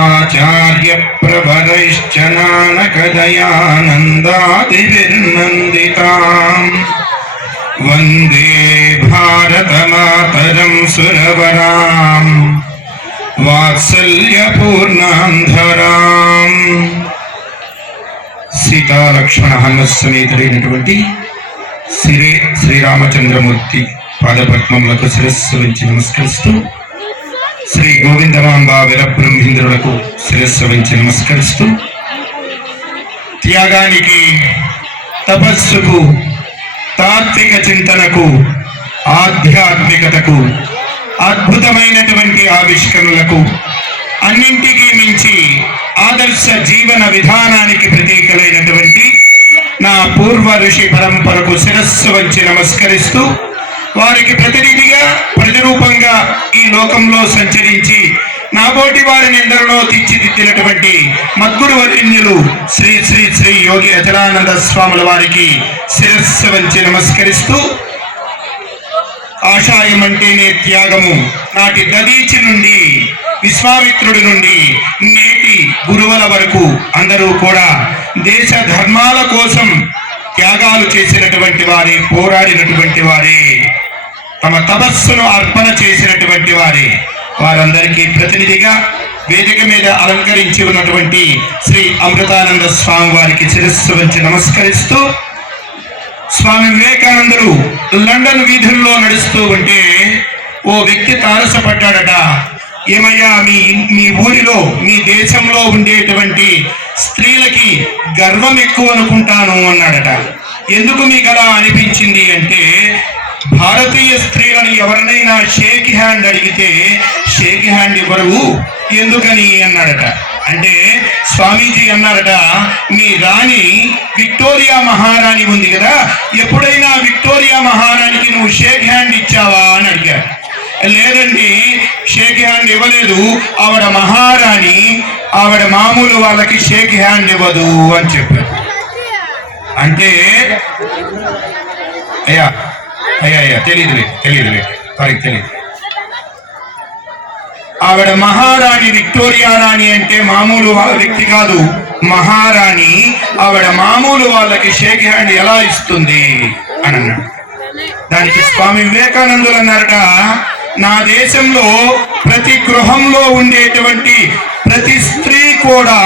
आचार्यप्रवरैश्च नानकदयानन्दादिभिर्नन्दिताम् वन्दे भारतमातरं सुरवराम् వాత్సల్యపూర్ణాంధరాం. సీతాలక్ష్మణ హనుమత్సమేతుడైనటువంటి శ్రీరామచంద్రమూర్తి పాదపద్మములకు శిరస్సు వంచి నమస్కరిస్తూ, శ్రీ గోవిందమాంబ వీరబ్రహ్మేంద్రులకు శిరస్సు వంచి నమస్కరిస్తూ, త్యాగానికి, తపస్సుకు, తాత్విక చింతనకు, ఆధ్యాత్మికతకు, అద్భుతమైనటువంటి ఆవిష్కరణలకు, అన్నింటికీ మించి ఆదర్శ జీవన విధానానికి ప్రతీకలైనటువంటి నా పూర్వ ఋషి పరంపరకు శిరస్సు వంచి నమస్కరిస్తూ, వారికి ప్రతినిధిగా ప్రతిరూపంగా ఈ లోకంలో సంచరించి నాబోటి వారిని ఎందరిలో తీర్చిదిద్దినటువంటి మద్గురు వర్యులు శ్రీ శ్రీ శ్రీ యోగి అచలానంద స్వాముల వారికి శిరస్సు వంచి నమస్కరిస్తూ, ఆశయం అంటేనే త్యాగము. నాటి దదీచి నుండి, విశ్వామిత్రుడి నుండి నేటి గురువుల వరకు అందరూ కూడా దేశ ధర్మాల కోసం త్యాగాలు చేసినటువంటి వారే, పోరాడినటువంటి వారే, తమ తపస్సును అర్పణ చేసినటువంటి వారే. వారందరికీ ప్రతినిధిగా వేదిక మీద అలంకరించి ఉన్నటువంటి శ్రీ అమృతానంద స్వామి వారికి శిరస్సు వంచి నమస్కరిస్తూ, స్వామి వివేకానందుడు లండన్ వీధుల్లో నడుస్తూ ఉంటే ఓ వ్యక్తి తారసపడ్డాడట. ఏమయ్యా, మీ ఊరిలో, మీ దేశంలో ఉండేటువంటి స్త్రీలకి గర్వం ఎక్కువ అనుకుంటాను అన్నాడట. ఎందుకు మీకు అలా అనిపించింది అంటే, భారతీయ స్త్రీలను ఎవరినైనా షేక్ హ్యాండ్ అడిగితే షేక్ హ్యాండ్ ఇవ్వరు, ఎందుకని అన్నాడట. అంటే స్వామీజీ అన్నారట, మీ రాణి విక్టోరియా మహారాణి ఉంది కదా, ఎప్పుడైనా విక్టోరియా మహారాణికి నువ్వు షేక్ హ్యాండ్ ఇచ్చావా అని అడిగారు. లేదండి, షేక్ హ్యాండ్ ఇవ్వలేదు, ఆవిడ మహారాణి, ఆవిడ మామూలు వాళ్ళకి షేక్ హ్యాండ్ ఇవ్వదు అని చెప్పారు. అంటే అయ్యా అయ్యా అయ్యా తెలియదులే వారికి తెలియదు. ఆవిడ మహారాణి, విక్టోరియా రాణి అంటే మామూలు వ్యక్తి కాదు, మహారాణి. ఆవిడ మామూలు వాళ్ళకి షేక్ హ్యాండ్ ఎలా ఇస్తుంది అని అన్నాడు. దానికి స్వామి వివేకానందులు అన్నారట, నా దేశంలో ప్రతి గృహంలో ఉండేటువంటి ప్రతి స్త్రీ కూడా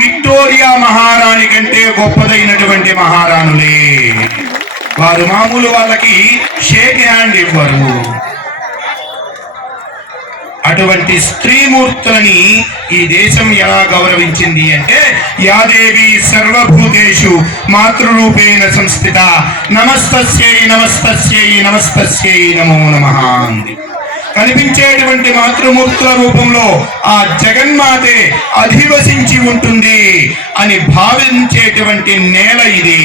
విక్టోరియా మహారాణి కంటే గొప్పదైనటువంటి మహారాణులే. వారు మామూలు వాళ్ళకి షేక్ హ్యాండ్ ఇవ్వరు. అటువంటి స్త్రీమూర్తులని ఈ దేశం ఎలా గౌరవించింది అంటే, యాదేవి సర్వభూతేషు మాతృరూపేణ సంస్థిత నమస్తస్యై నమస్తస్యై నమస్తస్యై నమో నమః అంది. కనిపించేటువంటి మాతృమూర్తుల రూపంలో ఆ జగన్మాతే అధివసించి ఉంటుంది అని భావించేటువంటి నేల ఇది.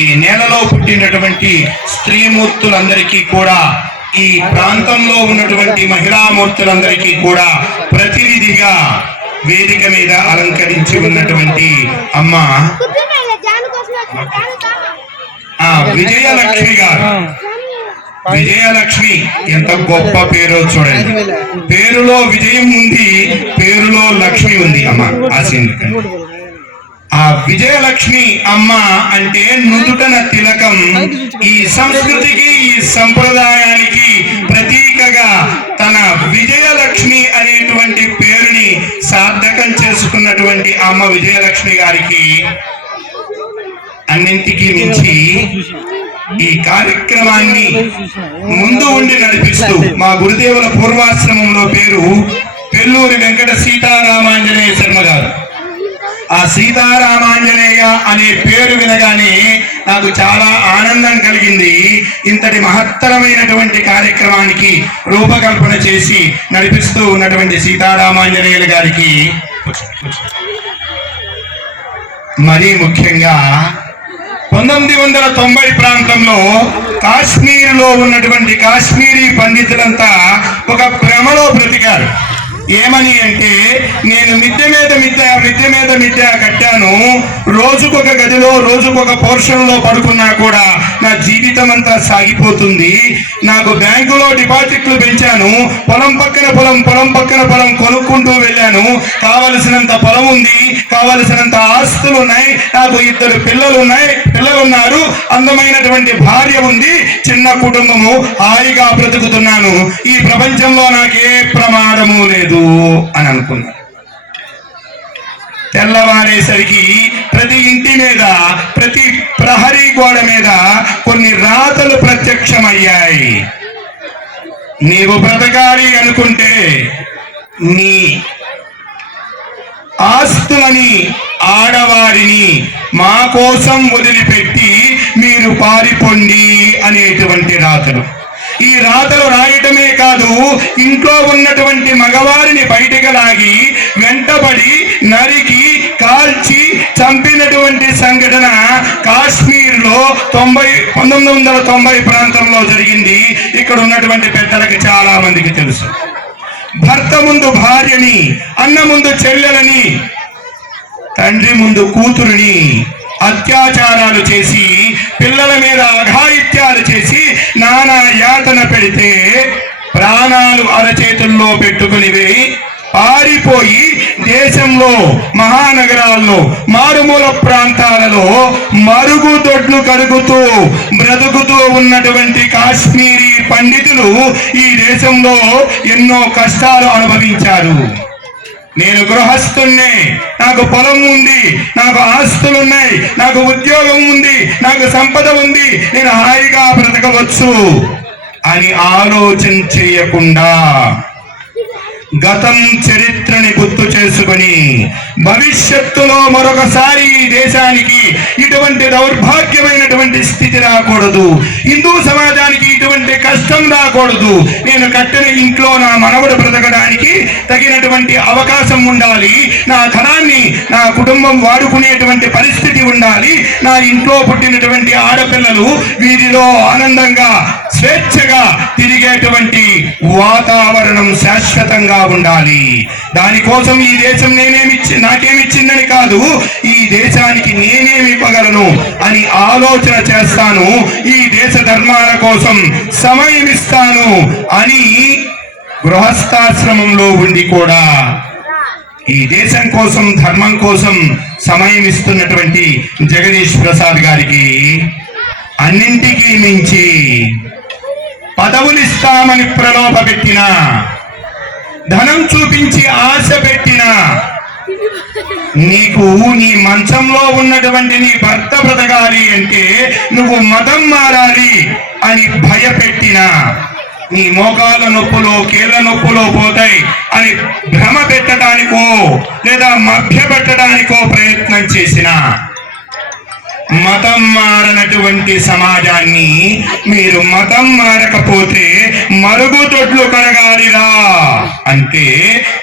ఈ నేలలో పుట్టినటువంటి స్త్రీమూర్తులందరికీ కూడా, ఈ ప్రాంతంలో ఉన్నటువంటి మహిళామూర్తులందరికీ కూడా ప్రతినిధిగా వేదిక మీద అలంకరించి ఉన్నటువంటి అమ్మ విజయలక్ష్మి గారు. విజయలక్ష్మి ఎంత గొప్ప పేరో చూడండి. పేరులో విజయం ఉంది, పేరులో లక్ష్మి ఉంది. అమ్మ ఆశీర్వదించండి. ఆ విజయలక్ష్మి అమ్మ అంటే నుదుటన తిలకం. ఈ సంస్కృతికి, ఈ సంప్రదాయానికి ప్రతీకగా తన విజయలక్ష్మి అనేటువంటి పేరుని సార్థకం చేసుకున్నటువంటి అమ్మ విజయలక్ష్మి గారికి అన్నింటికీ మించి ఈ కార్యక్రమాన్ని ముందు ఉండి నడిపిస్తూ, మా గురుదేవుల పూర్వాశ్రమంలో పేరు పెల్లూరి వెంకట సీతారామాంజనేయ శర్మ గారు. ఆ సీతారామాంజనేయ అనే పేరు వినగానే నాకు చాలా ఆనందం కలిగింది. ఇంతటి మహత్తరమైనటువంటి కార్యక్రమానికి రూపకల్పన చేసి నడిపిస్తూ ఉన్నటువంటి సీతారామాంజనేయుల గారికి మరీ ముఖ్యంగా 1990 ప్రాంతంలో కాశ్మీర్లో ఉన్నటువంటి కాశ్మీరీ పండితులంతా ఒక భ్రమలో బ్రతికారు. ఏమని అంటే, నేను మిద్దె మీద కట్టాను, రోజుకొక గదిలో రోజుకొక పోర్షన్లో పడుకున్నా కూడా నా జీవితం అంతా సాగిపోతుంది. నాకు బ్యాంకులో డిపాజిట్లు పెంచాను, పొలం పక్కన పొలం కొనుక్కుంటూ వెళ్ళాను. కావలసినంత పొలం ఉంది, కావలసినంత ఆస్తులు ఉన్నాయి, నాకు 2 పిల్లలున్నారు, అందమైనటువంటి భార్య ఉంది, చిన్న కుటుంబము, హాయిగా బ్రతుకుతున్నాను. ఈ ప్రపంచంలో నాకే ప్రమాదము లేదు అని అనుకున్నాను. తెల్లవారేసరికి ప్రతి ఇంటి మీద, ప్రతి ప్రహరీ గోడ మీద కొన్ని రాతలు ప్రత్యక్షమయ్యాయి. నీవు బ్రతకాలి అనుకుంటే నీ ఆస్తులని, ఆడవారిని మా కోసం వదిలిపెట్టి మీరు పారిపోండి అనేటువంటి రాతలు. ఈ రాతలు రాయటమే కాదు, ఇంట్లో ఉన్నటువంటి మగవారిని బయటకు లాగి వెంటబడి నరికి కాల్చి చంపినటువంటి సంఘటన కాశ్మీర్లో 1990 ప్రాంతంలో జరిగింది. ఇక్కడ ఉన్నటువంటి పెద్దలకి చాలా మందికి తెలుసు. భర్త ముందు భార్యని, అన్న ముందు చెల్లెలని, తండ్రి ముందు కూతురుని అత్యాచారాలు చేసి, పిల్లల మీద అఘాయిత్యాలు చేసి నానా యాతన పెడితే ప్రాణాలు అరచేతుల్లో పెట్టుకుని పారిపోయి దేశంలో, మహానగరాల్లో, మారుమూల ప్రాంతాలలో మరుగుదొడ్లు కరుగుతూ బ్రతుకుతూ ఉన్నటువంటి కాశ్మీరీ పండితులు ఈ దేశంలో ఎన్నో కష్టాలు అనుభవించారు. నేను గృహస్థున్నే, నాకు పొలం ఉంది, నాకు ఆస్తులున్నాయి, నాకు ఉద్యోగం ఉంది, నాకు సంపద ఉంది, నేను హాయిగా బ్రతకవచ్చు అని ఆలోచన చేయకుండా గతం చరిత్రని గుర్తు చేసుకొని భవిష్యత్తులో మరొకసారి ఈ దేశానికి ఇటువంటి దౌర్భాగ్యమైనటువంటి స్థితి రాకూడదు, హిందూ సమాజానికి ఇటువంటి కష్టం రాకూడదు, నేను కట్టిన ఇంట్లో నా మనవడు బ్రతకడానికి తగినటువంటి అవకాశం ఉండాలి, నా ధనాన్ని నా కుటుంబం వాడుకునేటువంటి పరిస్థితి ఉండాలి, నా ఇంట్లో పుట్టినటువంటి ఆడపిల్లలు వీరిలో ఆనందంగా స్వేచ్ఛగా తిరిగేటువంటి వాతావరణం శాశ్వతంగా ఉండాలి. దానికోసం ఈ దేశం నాకేమిచ్చిందని కాదు, ఈ దేశానికి నేనేమి ఇవ్వగలను అని ఆలోచన చేస్తాను, ఈ దేశ ధర్మాల కోసం సమయం ఇస్తాను అని గృహస్థాశ్రమంలో ఉండి కూడా ఈ దేశం కోసం, ధర్మం కోసం సమయం ఇస్తున్నటువంటి జగదీష్ ప్రసాద్ గారికి అన్నింటికీ మించి పదవులిస్తామని ప్రలోభ పెట్టిన, ధనం చూపించి ఆశ పెట్టిన, నీకు నీ మంచంలో ఉన్నటువంటి నీ భర్త బ్రతకాలి అంటే నువ్వు మతం మారాలి అని భయపెట్టిన, నీ మోకాళ్ళ నొప్పులో కీళ్ళ నొప్పులో పోతాయి అని భ్రమ పెట్టడానికో లేదా మభ్య పెట్టడానికో ప్రయత్నం చేసిన, మతం మారనటువంటి సమాజాన్ని మీరు మతం మారకపోతే మరుగుదొడ్లు కడగాలిరా అంటే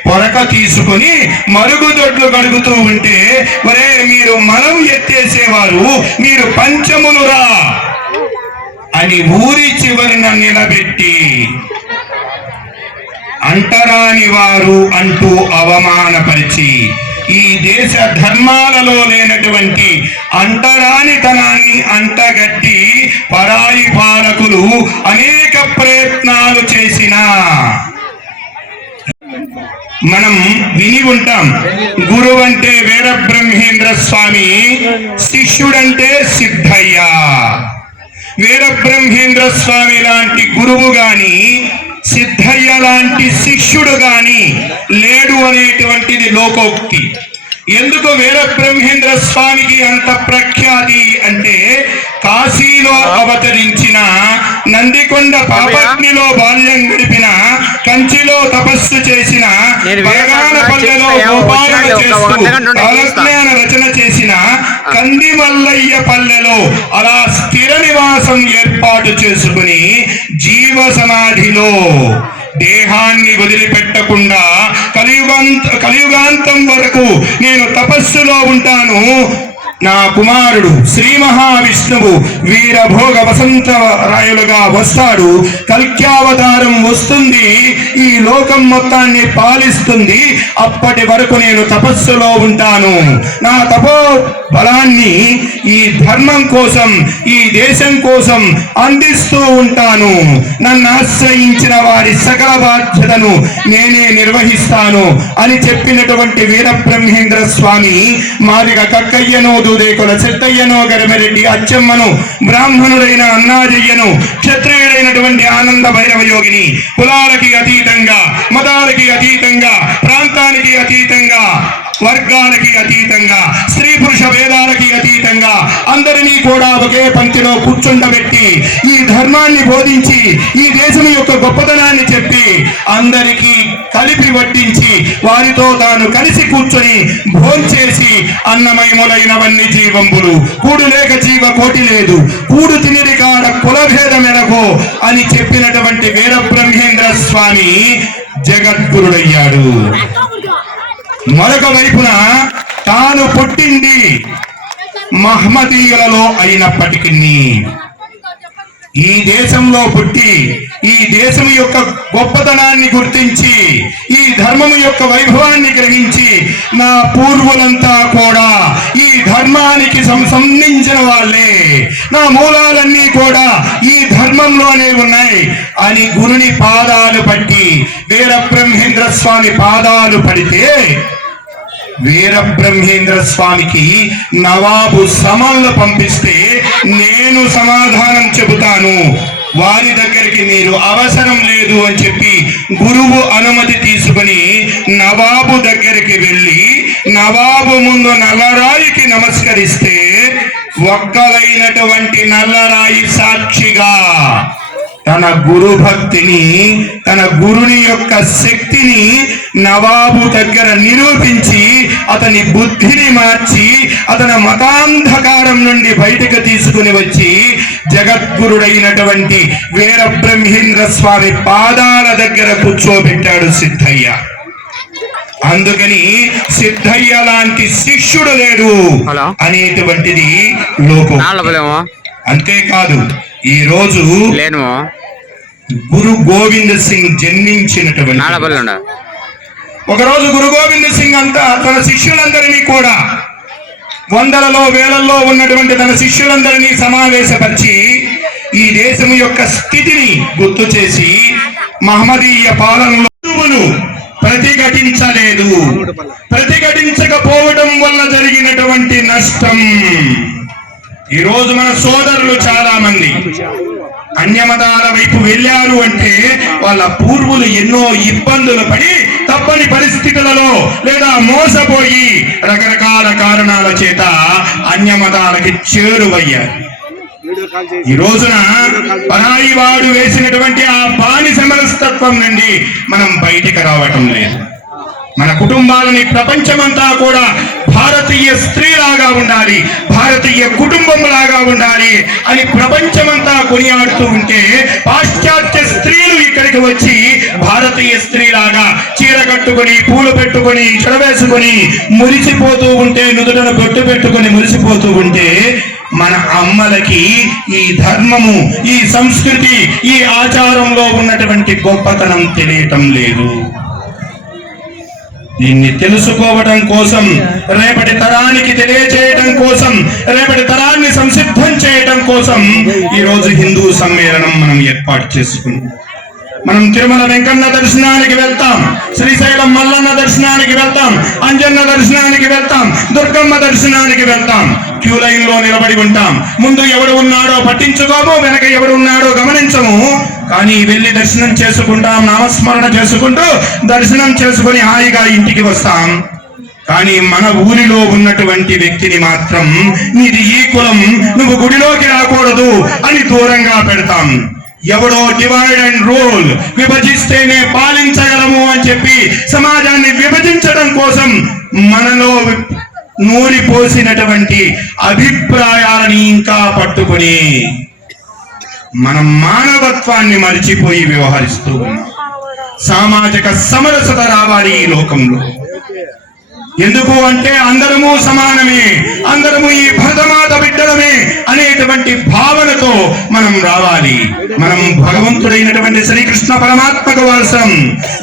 పొరక తీసుకొని మరుగుదొడ్లు కడుగుతూ ఉంటే, ఒరే మీరు మలం ఎత్తేసేవారు, మీరు పంచములురా అని ఊరి చివరిన నిలబెట్టి అంటరాని వారు అంటూ అవమానపరిచి ఈ దేశ ధర్మాలలో లేనటువంటి అంటరానితనాన్ని అంటగట్టి పరాయి పాలకులు అనేక ప్రయత్నాలు చేసినా మనం విని ఉంటాం. గురువు అంటే వీరబ్రహ్మేంద్ర స్వామి, శిష్యుడంటే సిద్ధయ్య. వీరబ్రహ్మేంద్ర స్వామి లాంటి గురువు గాని, సిద్ధయ్య లాంటి శిష్యుడు గాని లేడు అనేటువంటిది లోకోక్తి. ఎందుకు వీరబ్రహ్మేంద్ర స్వామికి అంత ప్రఖ్యాతి అంటే, కాశీలో అవతరించిన, నందికొండ పాపగ్నిలో బాల్యం గడిపిన, కంచిలో తపస్సు చేసిన, బరగానపల్లెలో గోపాలన చేస్తూ కాలజ్ఞాన రచన చేసిన, కందిమల్లయ్య పల్లెలో అలా స్థిర నివాసం ఏర్పాటు చేసుకుని జీవ సమాధిలో దేహాన్ని వదిలిపెట్టకుండా కలియుగాంతం వరకు నేను తపస్సులో ఉంటాను, నా కుమారుడు శ్రీ మహావిష్ణువు వీరభోగ వసంత రాయులుగా వస్తాడు, కల్క్యావతారం వస్తుంది, ఈ లోకం మొత్తాన్ని పాలిస్తుంది. అప్పటి వరకు నేను తపస్సులో ఉంటాను. నా తపో బలాన్ని ఈ ధర్మం కోసం, ఈ దేశం కోసం అందిస్తూ ఉంటాను. నన్ను ఆశ్రయించిన వారి సకల బాధ్యతను నేనే నిర్వహిస్తాను అని చెప్పినటువంటి వీరబ్రహ్మేంద్ర స్వామి మాదిగ కక్కయ్యను, దూదేకుల సిద్ధయ్యను, గరిమెరెడ్డి అచ్చమ్మను, బ్రాహ్మణుడైన అన్నాజయ్యను, క్షత్రియుడైనటువంటి ఆనంద భైరవ యోగిని, కులాలకి అతీతంగా, మతాలకి అతీతంగా, ప్రాంతానికి అతీతంగా, వర్గాలకి అతీతంగా, స్త్రీ పురుష భేదాలకి అతీతంగా అందరినీ కూడా ఒకే పంక్తిలో కూర్చుండబెట్టి ఈ ధర్మాన్ని బోధించి ఈ దేశం యొక్క గొప్పతనాన్ని చెప్పి అందరికీ కలిపి వడ్డించి వారితో తాను కలిసి కూర్చొని భోంచేసి అన్నమయములైనవన్నీ జీవంబులు కూడు లేక జీవ కోటి లేదు, కూడు తినిది కాడ కులభేదమెనకో అని చెప్పినటువంటి వీరబ్రహ్మేంద్ర స్వామి జగద్గురుడయ్యాడు. మరొక వైపున తాను పుట్టింది మహమ్మదీయులలో అయినప్పటికీ ఈ దేశంలో పుట్టి ఈ దేశం యొక్క గొప్పతనాన్ని గుర్తించి ఈ ధర్మము యొక్క వైభవాన్ని గ్రహించి నా పూర్వులంతా కూడా ఈ ధర్మానికి సంబంధించిన వాళ్ళే, నా మూలాలన్నీ కూడా ఈ ధర్మంలోనే ఉన్నాయి అని గురుని పాదాలు పట్టి వీరబ్రహ్మేంద్ర స్వామి పాదాలు పడితే వీరబ్రహ్మేంద్ర స్వామికి నవాబు సమన్లు పంపిస్తే నేను సమాధానం చెబుతాను, వారి దగ్గరికి మీరు అవసరం లేదు అని చెప్పి గురువు అనుమతి తీసుకుని నవాబు దగ్గరికి వెళ్ళి నవాబు ముందు నల్లరాయికి నమస్కరిస్తే ఒక్కలైనటువంటి నల్లరాయి సాక్షిగా తన గురు భక్తిని, తన గురుని యొక్క శక్తిని నవాబు దగ్గర నిరూపించి అతని బుద్ధిని మార్చి అతని మతాంధకారం నుండి బయటకు తీసుకుని వచ్చి జగద్గురుడైనటువంటి వీరబ్రహ్మేంద్ర స్వామి పాదాల దగ్గర కూర్చోబెట్టాడు సిద్ధయ్య. అందుకని సిద్ధయ్య లాంటి శిష్యుడు లేడు అనేటువంటిది లోకం. అంతేకాదు ఈ రోజు గురు గోవింద్ సింగ్ జన్మించినటువంటి ఒకరోజు గురు గోవింద్ సింగ్ అంతా తన శిష్యులందరినీ కూడా వందలలో వేలల్లో ఉన్నటువంటి తన శిష్యులందరినీ సమావేశపరిచి ఈ దేశం యొక్క స్థితిని గుర్తు చేసి మహమ్మదీయ పాలనలో ప్రతిఘటించలేదు. ప్రతిఘటించకపోవడం వల్ల జరిగినటువంటి నష్టం, ఈ రోజు మన సోదరులు చాలా మంది అన్యమతాల వైపు వెళ్ళారు అంటే వాళ్ళ పూర్వులు ఎన్నో ఇబ్బందులు పడి తప్పని పరిస్థితులలో లేదా మోసపోయి రకరకాల కారణాల చేత అన్యమతాలకి చేరువయ్యారు. ఈ రోజున పరాయి వాడు వేసినటువంటి ఆ బానిస మనస్తత్వం నుండి మనం బయటికి రావటం లేదు. మన కుటుంబాలని ప్రపంచమంతా కూడా భారతీయ స్త్రీలాగా ఉండాలి, భారతీయ కుటుంబం లాగా ఉండాలి అని ప్రపంచమంతా కొనియాడుతూ ఉంటే పాశ్చాత్య స్త్రీలు ఇక్కడికి వచ్చి భారతీయ స్త్రీలాగా చీర కట్టుకొని పూలు పెట్టుకొని చెడవేసుకొని మురిసిపోతూ ఉంటే, నుదుటను బొట్టు పెట్టుకొని మురిసిపోతూ ఉంటే మన అమ్మలకి ఈ ధర్మము, ఈ సంస్కృతి, ఈ ఆచారంలో ఉన్నటువంటి గొప్పతనం తెలియటం లేదు. దీన్ని తెలుసుకోవడం కోసం, రేపటి తరానికి తెలియచేయడం కోసం, రేపటి తరాన్ని సంసిద్ధం చేయడం కోసం ఈ రోజు హిందూ సమ్మేళనం మనం ఏర్పాటు చేసుకున్నాం. మనం తిరుమల వెంకన్న దర్శనానికి వెళ్తాం, శ్రీశైలం మల్లన్న దర్శనానికి వెళ్తాం, అంజన్న దర్శనానికి వెళ్తాం, దుర్గమ్మ దర్శనానికి వెళ్తాం. క్యూ లైన్ లో నిలబడి ఉంటాం. ముందు ఎవడు ఉన్నాడో పట్టించుకోము, వెనక ఎవడు ఉన్నాడో గమనించము. కానీ వెళ్ళి దర్శనం చేసుకుంటాం, నామస్మరణ చేసుకుంటూ దర్శనం చేసుకుని హాయిగా ఇంటికి వస్తాం. కానీ మన ఊరిలో ఉన్నటువంటి వ్యక్తిని మాత్రం నీది ఈ కులం, నువ్వు గుడిలోకి రాకూడదు అని దూరంగా పెడతాం. ఎవడో డివైడ్ అండ్ రూల్, విభజిస్తేనే పాలించగలము అని చెప్పి సమాజాన్ని విభజించడం కోసం మనలో నూరిపోసినటువంటి అభిప్రాయాలని ఇంకా పట్టుకొని మనం మానవత్వాన్ని మరిచిపోయి వ్యవహరిస్తూ ఉన్నాం. సామాజిక సమరసత రావాలి ఈ లోకంలో. ఎందుకు అంటే అందరము సమానమే, అందరము ఈ భరతమాత బిడ్డలమే అనేటువంటి భావనతో మనం రావాలి. మనం భగవంతుడైనటువంటి శ్రీకృష్ణ పరమాత్మకు వారసం.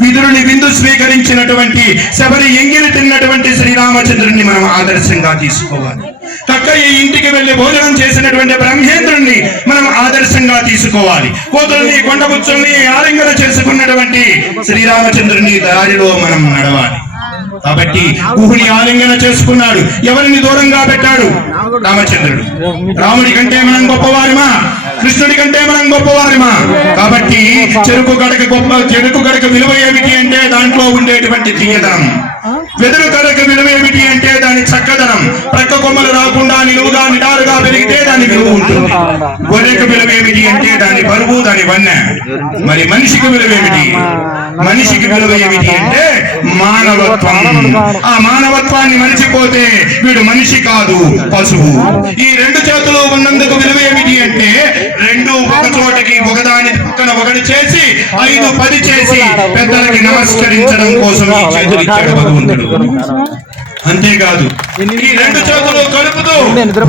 విదురుని విందు స్వీకరించినటువంటి శబరి ఎంగిలి తిన్నటువంటి శ్రీరామచంద్రుని మనం ఆదర్శంగా తీసుకోవాలి. కక్కయ్య ఇంటికి వెళ్లి భోజనం చేసినటువంటి బ్రహ్మేంద్రుణ్ణి మనం ఆదర్శంగా తీసుకోవాలి. కోతుల్ని కొండపుచ్చుల్ని ఆలింగన చేసుకున్నటువంటి శ్రీరామచంద్రుని దారిలో మనం నడవాలి. కాబట్టి గుహుని ఆలింగన చేసుకున్నాడు. ఎవరిని దూరంగా పెట్టాడు? రామచంద్రుడు. రాముడి కంటే మనం గొప్పవారిమా? కృష్ణుడి కంటే మనం గొప్పవారిమా? కాబట్టి చెరుకు గడక విలువ ఏమిటి అంటే దాంట్లో ఉండేటువంటి తీయదనం. వెదురు గడక విలువ ఏమిటి అంటే దాని చక్కదనం. ప్రక్క కొమ్మలు రాకుండా నిలువుగా నిటారుగా పెరిగితే దాని విలువ ఉంటుంది. గొర్రెకు విలువ ఏమిటి అంటే దాని బరువు, దాని వన్నె. మరి మనిషికి విలువ ఏమిటి? మనిషికి విలువ ఏమిటి అంటే మానవత్వం. ఆ మానవత్వాన్ని మరిచిపోతే వీడు మనిషి కాదు, పశువు. ఈ రెండు చేతులు ఉన్నందుకు విలువ ఏమిటి అంటే రెండు ఒక చోటకి ఒకదాని పక్కన ఒకటి చేసి 5-10 చేసి పెద్దలకి నమస్కరించడం కోసం ఈ చేతులు ఇచ్చాడు భగవంతుడు. అంతేకాదు ఈ రెండు చేతులు కలుపుతూ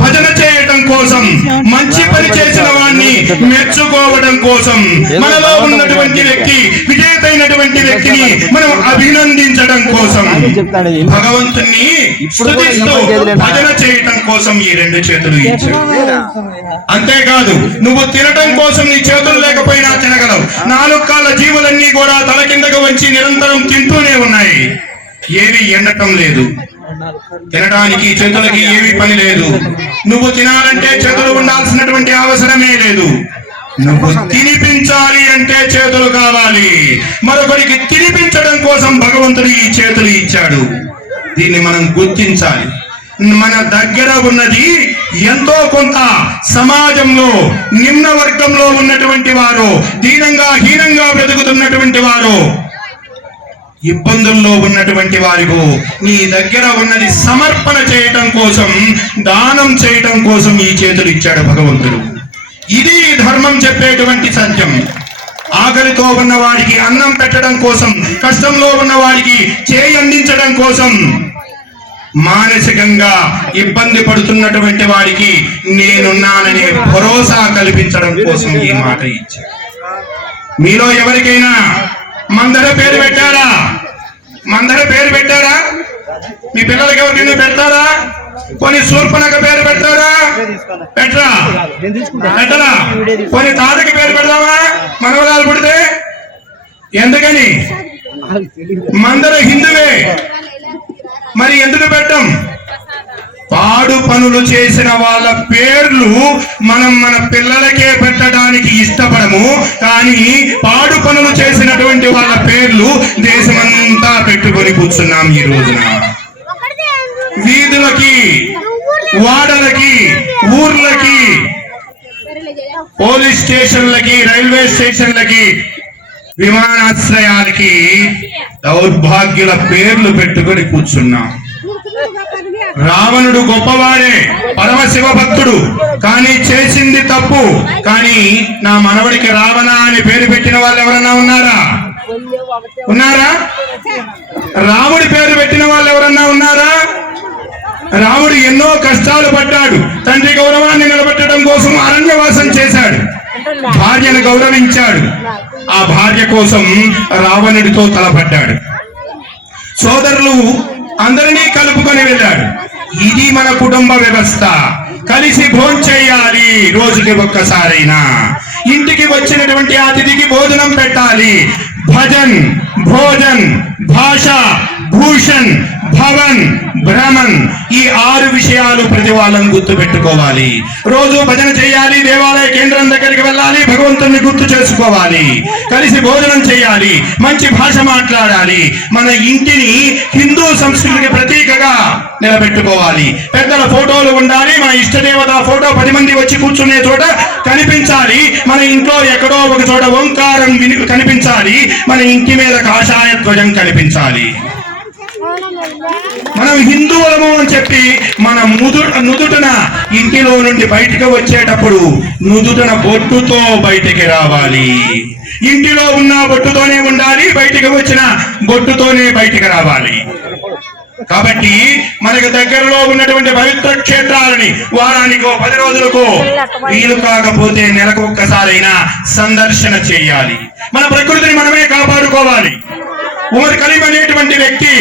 భజన చేయటం కోసం, మంచి పని చేసిన వాడిని మెచ్చుకోవడం కోసం, మనలో ఉన్నటువంటి వ్యక్తి విజేతైనటువంటి వ్యక్తిని మనం అభినందించడం కోసం, భగవంతుణ్ణి స్తుతిస్తూ భజన చేయటం కోసం ఈ రెండు చేతులు ఇచ్చాడు. అంతేకాదు నువ్వు తినటం కోసం నీ చేతులు లేకపోయినా తినగలవు. 4 కాళ్ళ జీవులన్నీ కూడా తల కిందకు వంచి నిరంతరం తింటూనే ఉన్నాయి. ఏవి ఎండటం లేదు. తినడానికి చేతులకి ఏమీ పని లేదు. నువ్వు తినాలంటే చేతులు ఉండాల్సినటువంటి అవసరమే లేదు. నువ్వు తినిపించాలి అంటే చేతులు కావాలి. మరొకరికి తినిపించడం కోసం భగవంతుడు ఈ చేతులు ఇచ్చాడు. దీన్ని మనం గుర్తించాలి. మన దగ్గర ఉన్నది ఎంతో కొంత సమాజంలో నిమ్న వర్గంలో ఉన్నటువంటి వారు, దీనంగా హీనంగా బ్రతుకుతున్నటువంటి వారు, ఇబ్బందుల్లో ఉన్నటువంటి వారికి నీ దగ్గర ఉన్నది సమర్పణ చేయటం కోసం, దానం చేయటం కోసం ఈ చేతులు ఇచ్చాడు భగవంతుడు. ఇది ధర్మం చెప్పేటువంటి సత్యం. ఆకలితో ఉన్న వాడికి అన్నం పెట్టడం కోసం, కష్టంలో ఉన్న వాడికి చేయి అందించడం కోసం, మానసికంగా ఇబ్బంది పడుతున్నటువంటి వాడికి నేనున్నాననే భరోసా కల్పించడం కోసం ఈ మాట ఇచ్చాడు. మీలో ఎవరికైనా మందర పేరు పెట్టారా? మందర పేరు పెట్టారా? మీ పిల్లలకి ఎవరికైనా పెడతారా? కొన్ని శూర్పణఖ పేరు పెడతారా? పెట్టరా? పెట్టరా? కొన్ని తాతకి పేరు పెడదామా మనవరాలు పుడితే? ఎందుకని? మందర హిందువే. మరి ఎందుకు పెట్టం? పాడు పనులు చేసిన వాళ్ళ పేర్లు మనం మన పిల్లలకే పెట్టడానికి ఇష్టపడము. కానీ పాడు పనులు చేసినటువంటి వాళ్ళ పేర్లు దేశమంతా పెట్టుకొని కూర్చున్నాం ఈ రోజున. వీధులకి, వాడలకి, ఊర్లకి, పోలీస్ స్టేషన్లకి, రైల్వే స్టేషన్లకి, విమానాశ్రయాలకి దౌర్భాగ్యుల పేర్లు పెట్టుకొని కూర్చున్నాం. రావణుడు గొప్పవాడే, పరమశివ భక్తుడు, కానీ చేసింది తప్పు. కానీ నా మనవడికి రావణ అని పేరు పెట్టిన వాళ్ళు ఎవరన్నా ఉన్నారా? ఉన్నారా? రాముడి పేరు పెట్టిన వాళ్ళు ఎవరన్నా ఉన్నారా? రాముడు ఎన్నో కష్టాలు పడ్డాడు. తండ్రి గౌరవాన్ని నిలబెట్టడం కోసం అరణ్యవాసం చేశాడు. భార్యను గౌరవించాడు. ఆ భార్య కోసం రావణుడితో తలపడ్డాడు. సోదరులు అందరినీ కలుపుకొని వెళ్ళాడు. ఇది మన కుటుంబ వ్యవస్థ. కలిసి భోంచేయాలి. రోజుకి ఒక్కసారైనా ఇంటికి వచ్చినటువంటి అతిథికి భోజనం పెట్టాలి. భజన్, భోజన్, భాష, భూషణ్, భవన్, బ్రహ్మన్, ఈ 6 విషయాలు ప్రతి వాళ్ళని గుర్తు పెట్టుకోవాలి. రోజు భజన చేయాలి, దేవాలయ కేంద్రం దగ్గరికి వెళ్ళాలి, భగవంతుని గుర్తు చేసుకోవాలి, కలిసి భోజనం చేయాలి, మంచి భాష మాట్లాడాలి, మన ఇంటిని హిందూ సంస్కృతికి ప్రతీకగా నిలబెట్టుకోవాలి. పెద్దల ఫోటోలు ఉండాలి. మన ఇష్టదేవత ఫోటో 10 మంది వచ్చి కూర్చునే చోట కనిపించాలి. మన ఇంట్లో ఎక్కడో ఒక చోట ఓంకారం కనిపించాలి. మన ఇంటి మీద కాషాయ ధ్వజం కనిపించాలి. మనం హిందువులము అని చెప్పి మన నుదుటన ఇంటిలో నుండి బయటికి వచ్చేటప్పుడు నుదుటన బొట్టుతో బయటికి రావాలి. ఇంటిలో ఉన్న బొట్టుతోనే ఉండాలి, బయటికి వచ్చిన బొట్టుతోనే బయటికి రావాలి. కాబట్టి మనకు దగ్గరలో ఉన్నటువంటి పవిత్ర క్షేత్రాలని వారానికో 10 రోజులకో వీలు కాకపోతే నెలకు ఒక్కసారైనా సందర్శన చేయాలి. మన ప్రకృతిని మనమే కాపాడుకోవాలి. ఉమర్ ఖలీం అనేటువంటి వ్యక్తి